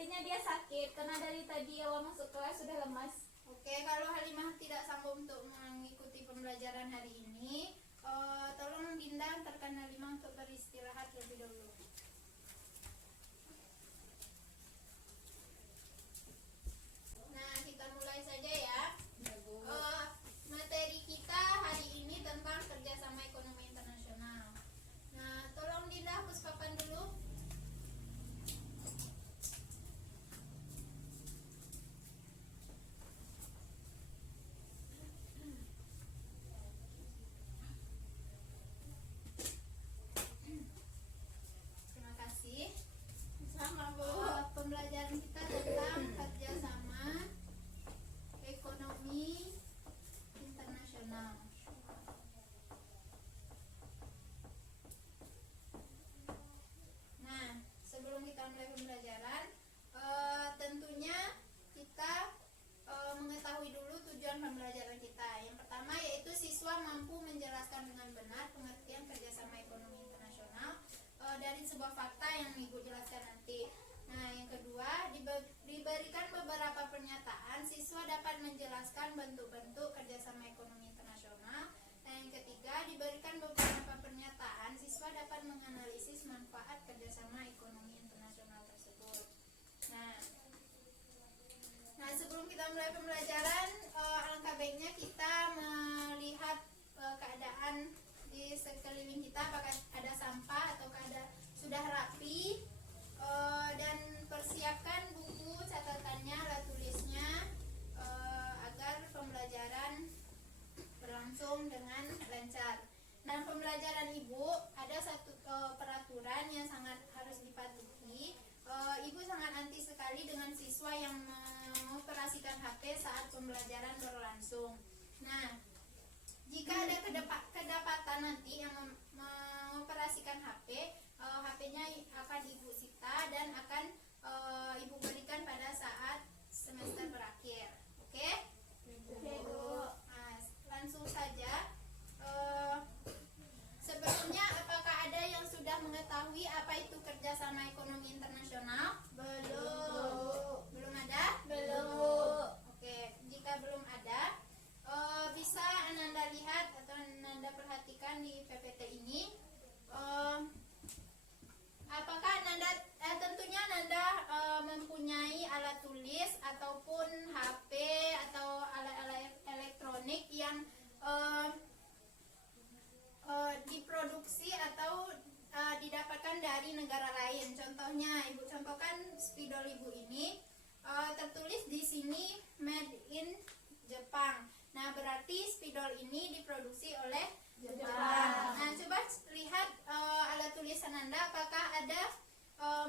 artinya dia sakit karena dari tadi awal masuk kelas sudah lemas. Oke, kalau Halimah tidak sanggup untuk mengikuti pembelajaran hari ini, tolong Dinda antarkan Halimah untuk beristirahat lebih dulu. Nah, kita mulai saja ya. Materi kita hari ini tentang kerjasama ekonomi internasional. Nah, tolong Dinda hapus papan dulu. Terima kasih. Sama Bu. Pembelajaran kita tentang kerjasama ekonomi internasional. Nah, sebelum kita mulai pembelajaran, tentunya kita mengetahui dulu tujuan pembelajaran kita. Yang pertama yaitu siswa mampu menjelaskan dengan benar pengertian kerjasama ekonomi internasional dari sebuah fakta yang Ibu jelaskan nanti. Nah, yang kedua, diberikan beberapa pernyataan, siswa dapat menjelaskan bentuk-bentuk kerjasama ekonomi internasional. Dan yang ketiga, diberikan beberapa pernyataan, siswa dapat menganalisis manfaat kerjasama ekonomi internasional tersebut. Nah, sebelum kita mulai pembelajaran, alangkah baiknya kita melihat keadaan di sekeliling kita, apakah ada sampah ataukah sudah rapi. Dan persiapkan buku catatannya, alat tulisnya, agar pembelajaran berlangsung dengan lancar. Dan pembelajaran Ibu ada satu peraturan yang sangat harus dipatuhi. Ibu sangat anti sekali dengan siswa yang mengoperasikan HP saat pembelajaran berlangsung. Nah, jika ada kedapatan nanti yang mengoperasikan HP, HP-nya akan Ibu sita dan akan Ibu berikan pada saat semester berakhir. Oke? Oke, Bu. Nah, langsung saja. Sebelumnya, apakah ada yang sudah mengetahui apa itu kerjasama ekonomi internasional? Belum. Belum ada? Belum. Oke, jika belum ada, bisa Ananda lihat atau Ananda perhatikan di PPT ini. Apakah Ananda, tentunya Ananda mempunyai alat tulis ataupun HP atau alat-alat elektronik yang diproduksi atau didapatkan dari negara lain. Contohnya, Ibu contohkan spidol Ibu ini tertulis di sini made in Jepang. Nah, berarti spidol ini diproduksi oleh Jepang. Nah, coba lihat alat tulisan Anda, apakah ada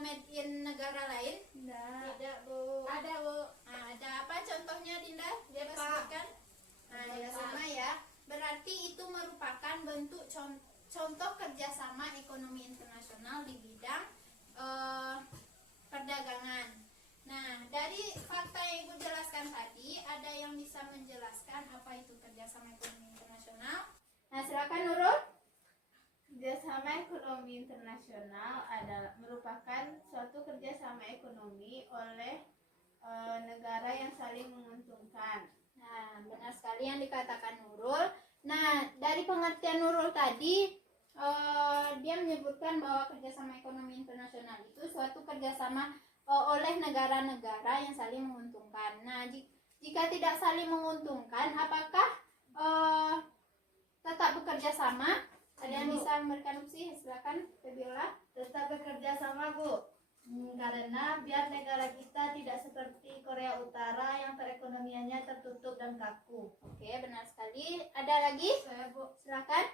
made in negara lain? Tidak, Bu. Ada, Bu. Nah, ada apa contohnya, Dinda? Dia Jepang. sebutkan. Nah, ya sama ya. Berarti itu merupakan bentuk contoh kerjasama ekonomi internasional di bidang perdagangan. Nah, dari fakta yang Ibu jelaskan tadi, ada yang bisa menjelaskan apa itu kerjasama ekonomi internasional? Nah, silakan Nurul. Kerjasama ekonomi internasional adalah merupakan suatu kerjasama ekonomi oleh negara yang saling menguntungkan. Nah, benar sekali yang dikatakan Nurul. Nah, dari pengertian Nurul tadi, dia menyebutkan bahwa kerjasama ekonomi internasional itu suatu kerjasama oleh negara-negara yang saling menguntungkan. Nah, jika tidak saling menguntungkan, apakah tetap bekerja sama? Ada yang bisa memberikan opsi? Silakan, Febiola. Tetap bekerja sama, Bu. Karena biar negara kita tidak seperti Korea Utara yang perekonomiannya tertutup dan kaku. Oke, benar sekali. Ada lagi? Saya, Bu, Silakan.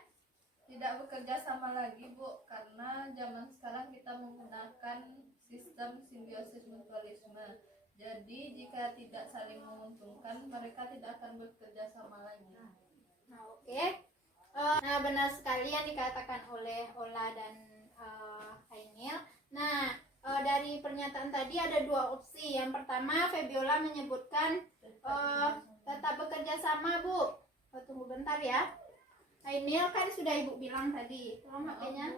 tidak bekerja sama lagi, Bu, karena zaman sekarang kita menggunakan sistem simbiosis mutualisme. Jadi jika tidak saling menguntungkan, mereka tidak akan bekerja sama lagi. Nah, oke. Nah, benar sekali yang dikatakan oleh Ola dan Ainil. Nah, dari pernyataan tadi ada dua opsi. Yang pertama, Febiola menyebutkan tetap bekerja sama, Bu. Tunggu bentar ya. Ainil kan sudah Ibu bilang tadi. Tolong HP-nya.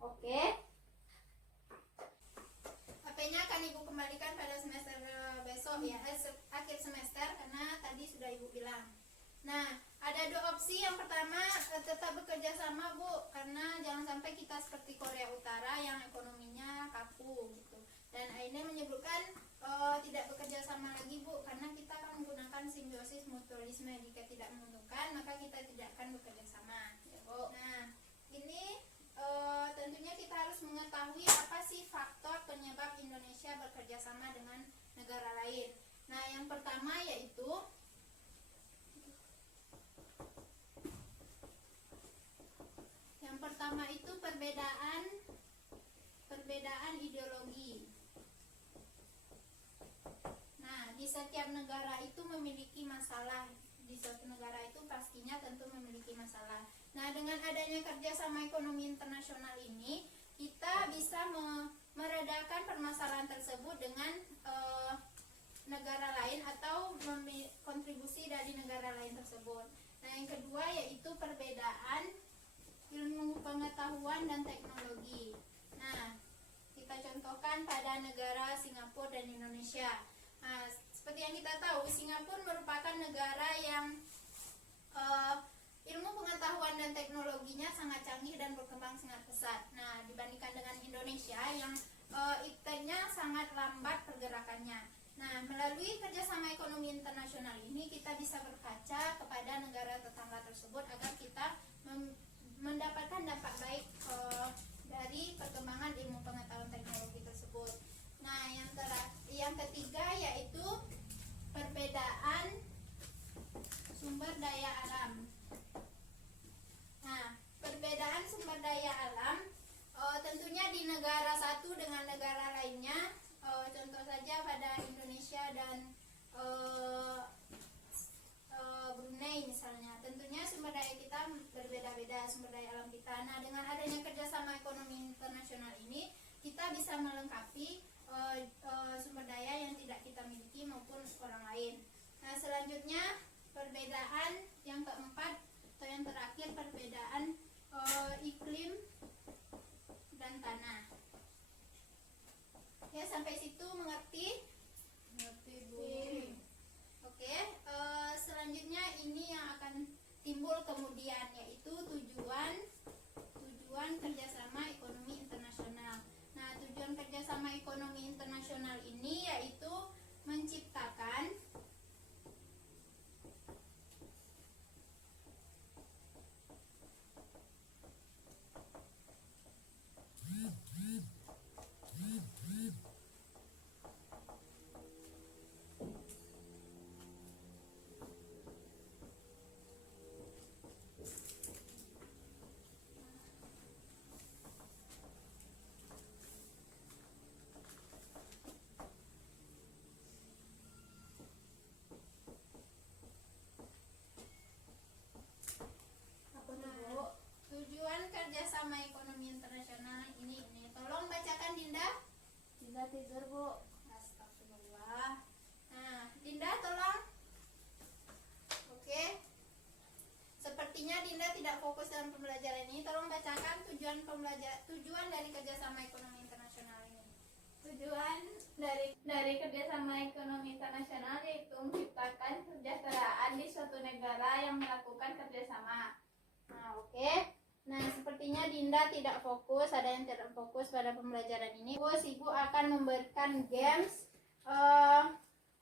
Oke. besok ya, akhir semester, karena tadi sudah Ibu bilang. Nah, ada 2 opsi. Yang pertama, tetap bekerja sama Bu, karena jangan sampai kita seperti Korea Utara yang ekonominya kaku gitu. Dan ini menyebutkan tidak bekerja sama lagi Bu, karena kita akan menggunakan simbiosis mutualisme. Jika tidak menguntungkan, maka kita tidak akan bekerja sama ya Bu. Nah, ini tentunya kita harus mengetahui apa sih faktor penyebab Indonesia bekerja sama dengan negara lain. Nah, yang pertama yaitu itu perbedaan ideologi. Nah, di setiap negara itu memiliki masalah. Di suatu negara itu pastinya tentu memiliki masalah. Nah, dengan adanya kerjasama ekonomi internasional ini, kita bisa meredakan permasalahan tersebut dengan negara lain atau kontribusi dari negara lain tersebut. Nah, yang kedua yaitu perbedaan ilmu pengetahuan dan teknologi. Nah, kita contohkan pada negara Singapura dan Indonesia. Nah, seperti yang kita tahu, Singapura merupakan negara yang ilmu pengetahuan dan teknologinya sangat canggih dan berkembang sangat pesat. Nah, dibandingkan dengan Indonesia yang IT-nya sangat lambat pergerakannya. Nah, melalui kerjasama ekonomi internasional ini kita bisa berkaca kepada negara tetangga tersebut agar kita mendapatkan dampak baik dari perkembangan ilmu pengetahuan teknologi tersebut. Nah, yang ketiga yaitu perbedaan sumber daya alam. Nah, perbedaan sumber daya alam tentunya di negara satu dengan negara lainnya, contoh saja pada Indonesia dan Brunei misalnya, tentunya sumber daya kita berbeda-beda, sumber daya alam kita. Nah, dengan adanya kerjasama ekonomi internasional ini, kita bisa melengkapi sumber daya yang tidak kita miliki maupun orang lain. Nah, selanjutnya perbedaan yang keempat atau yang terakhir, perbedaan iklim dan tanah. Ya, sampai situ mengerti? Ngerti Bu. Oke, selanjutnya ini yang akan timbul kemudian yaitu tujuan kerjasama ekonomi internasional. Nah, tujuan kerjasama ekonomi internasional ini yaitu menciptakan tujuan kerjasama ekonomi internasional ini. Tolong bacakan Dinda. Dinda tidur Bu. Astagfirullah. Nah, Dinda tolong. Oke. Sepertinya Dinda tidak fokus dalam pembelajaran ini. Tolong bacakan tujuan dari kerjasama ekonomi internasional ini. Tujuan dari kerjasama ekonomi internasional yaitu menciptakan kesejahteraan di suatu negara yang melakukan kerjasama. Nah, oke. Nah, sepertinya Dinda tidak fokus, ada yang tidak fokus pada pembelajaran ini. Ibu akan memberikan games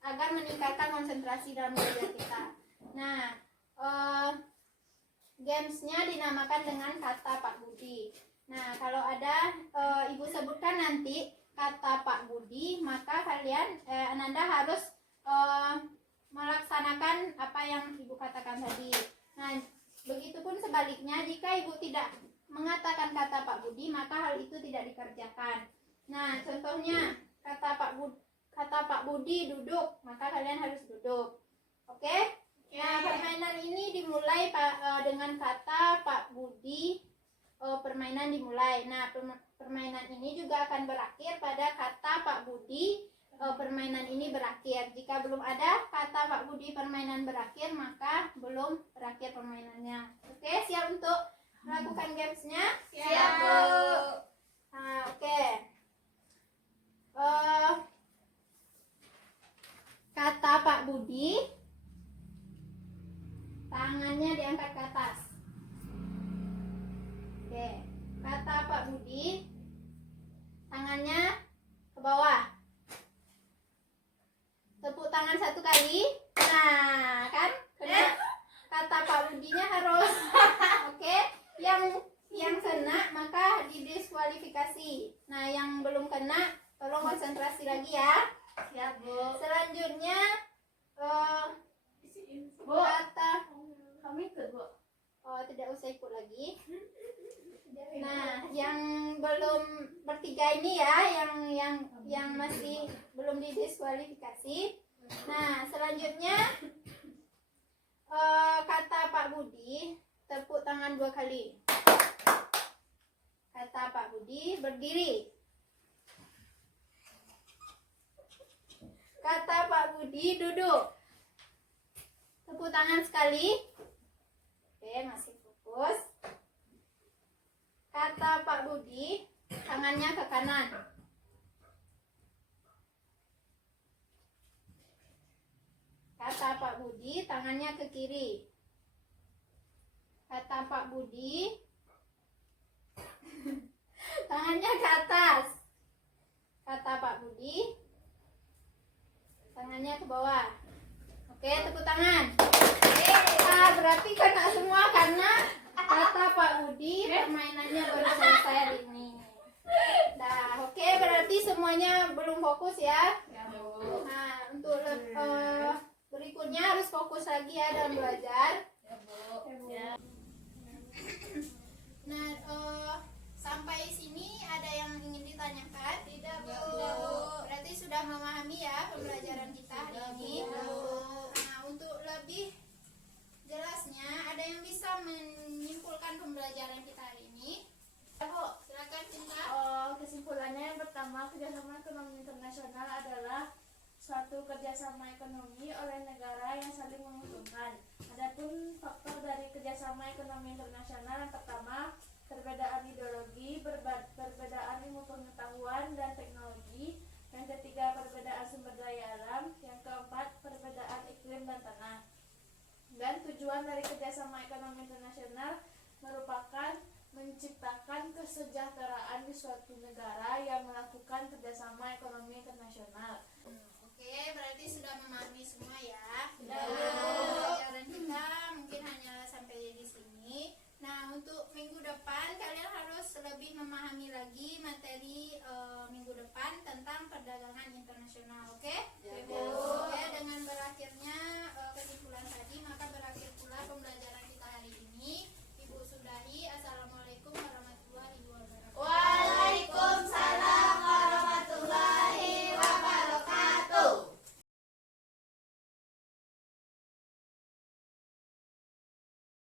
agar meningkatkan konsentrasi dalam belajar kita. Nah, gamesnya dinamakan dengan kata Pak Budi. Nah, kalau ada Ibu sebutkan nanti kata Pak Budi, maka kalian Ananda harus melaksanakan apa yang Ibu katakan tadi. Nah, begitupun sebaliknya, jika Ibu tidak mengatakan kata Pak Budi, maka hal itu tidak dikerjakan. Nah, contohnya kata Pak Budi duduk, maka kalian harus duduk. Oke? Nah, permainan ini dimulai dengan kata Pak Budi. Permainan dimulai. Nah, permainan ini juga akan berakhir pada kata Pak Budi. Permainan ini berakhir. Jika belum ada kata Pak Budi permainan berakhir, maka belum berakhir permainannya. Oke, siap untuk melakukan gamesnya? Siap Bu. Nah, oke. tolong konsentrasi lagi ya. Siap, Bu. Selanjutnya Bu, kata kami ikut, Bu. tidak usah ikut lagi. Nah, yang belum bertiga ini ya, yang masih belum didiskualifikasi. Nah, selanjutnya kata Pak Budi, tepuk tangan 2 kali. Kata Pak Budi, berdiri. Kata Pak Budi, duduk. Tepuk tangan sekali. Oke, masih fokus. Kata Pak Budi, tangannya ke kanan. Kata Pak Budi, tangannya ke kiri. Kata Pak Budi, tangannya ke atas. Kata Pak Budi, tangannya ke bawah. Oke, tepuk tangan. Berarti kena semua karena kata Pak Budi permainannya baru selesai hari ini. Nah, oke, berarti semuanya belum fokus ya. Ya, Bu. Nah, untuk berikutnya harus fokus lagi ya dalam belajar. Ya, Bu. Ya. Nah, sampai sini ada yang ingin ditanyakan? Tidak, Bu. Berarti sudah memahami ya pembelajaran kita hari ini. Nah, untuk lebih jelasnya, ada yang bisa menyimpulkan pembelajaran kita hari ini? Ya, Bu. Silakan Cinta. Kesimpulannya yang pertama, kerjasama ekonomi internasional adalah suatu kerjasama ekonomi oleh negara yang saling menguntungkan. Adapun faktor dari kerjasama ekonomi internasional yang pertama, perbedaan ideologi, perbedaan ilmu pengetahuan dan teknologi. Yang ketiga, perbedaan sumber daya alam. Yang keempat, perbedaan iklim dan tanah. Dan tujuan dari kerjasama ekonomi internasional merupakan menciptakan kesejahteraan di suatu negara yang melakukan kerjasama ekonomi internasional.